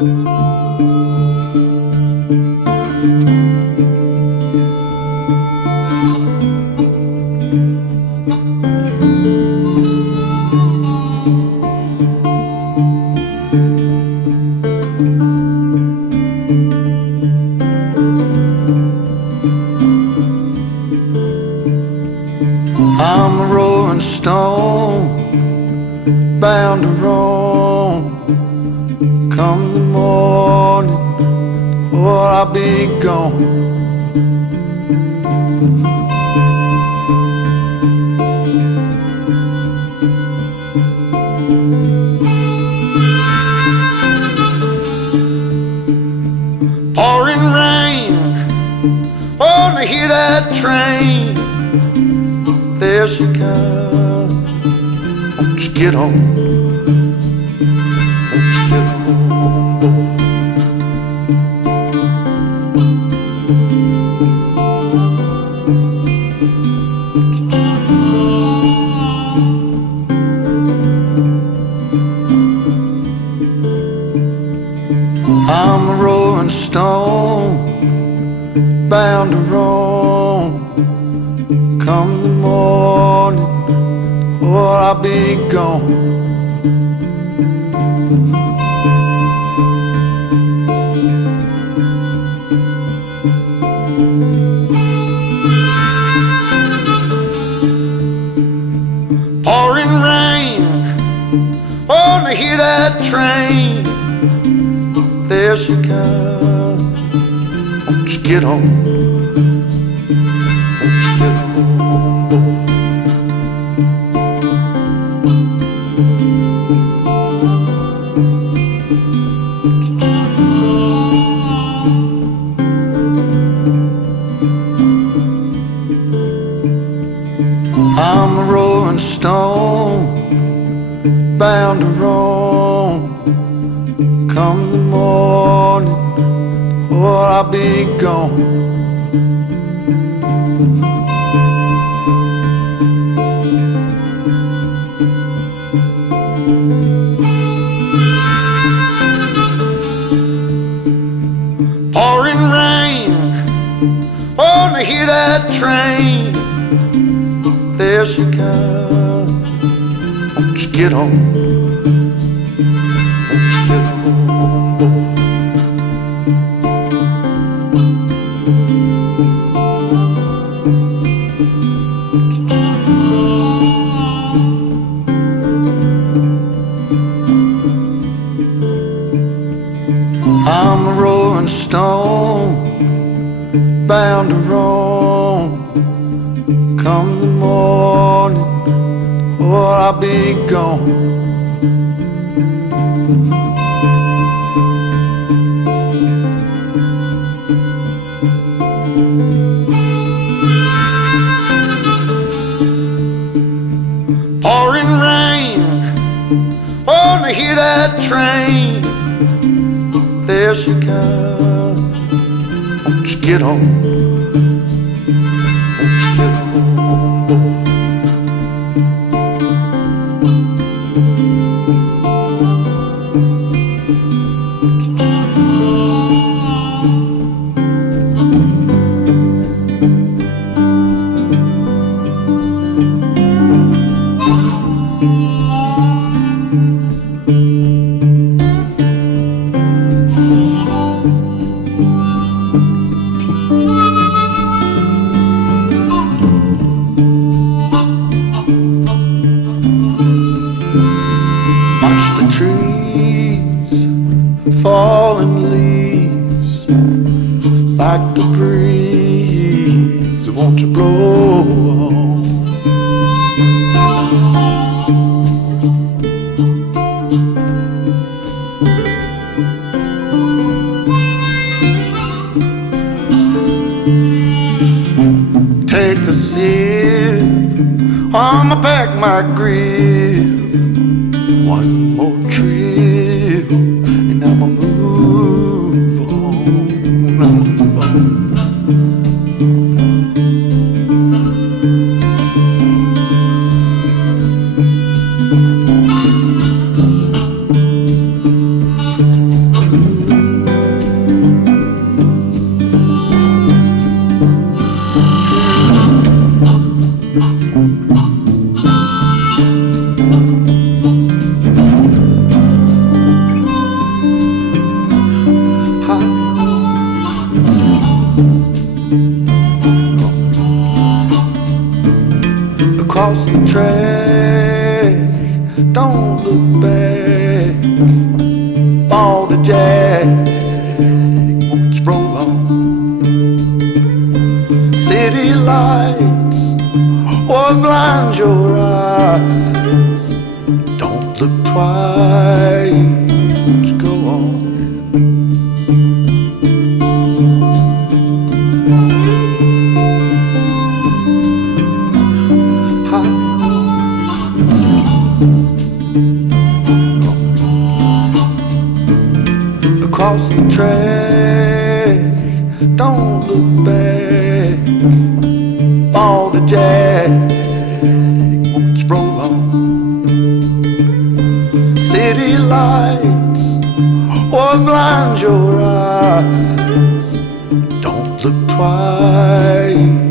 I'm a rolling stone, bound to roam. Come the morning, or I'll be gone. Pouring rain, wanna hear that train. There she comes, won't you get on? Won't you get on board? I'm a rolling stone, bound to roam. Come the morning, or I'll be gone. Pouring rain, wanna hear that train. There she comes, won't you get on? Won't you get on board? I'm a rolling stone, bound to roam. Come the morning, or I'll be gone. Pouring rain, wanna hear that train. There she comes, won't you get on? Won't you get on board? I'm a rolling stone, bound to roam. Come the morning, or I'll be gone. Pouring rain, wanna hear that train. There she comes, won't you get on? Won't you get on board? Watch the trees, falling leaves, like the breeze. Won't you blow on? Take a sip, I'ma pack my grip. One more trip, and I'ma move on. I'ma move on. all the jack, won't you roll on? City lights, what blinds your eyes? Don't look twice, won't you go on? Across the track, don't look back. All the jack, won't you roll on? City lights, what blinds your eyes? Don't look twice.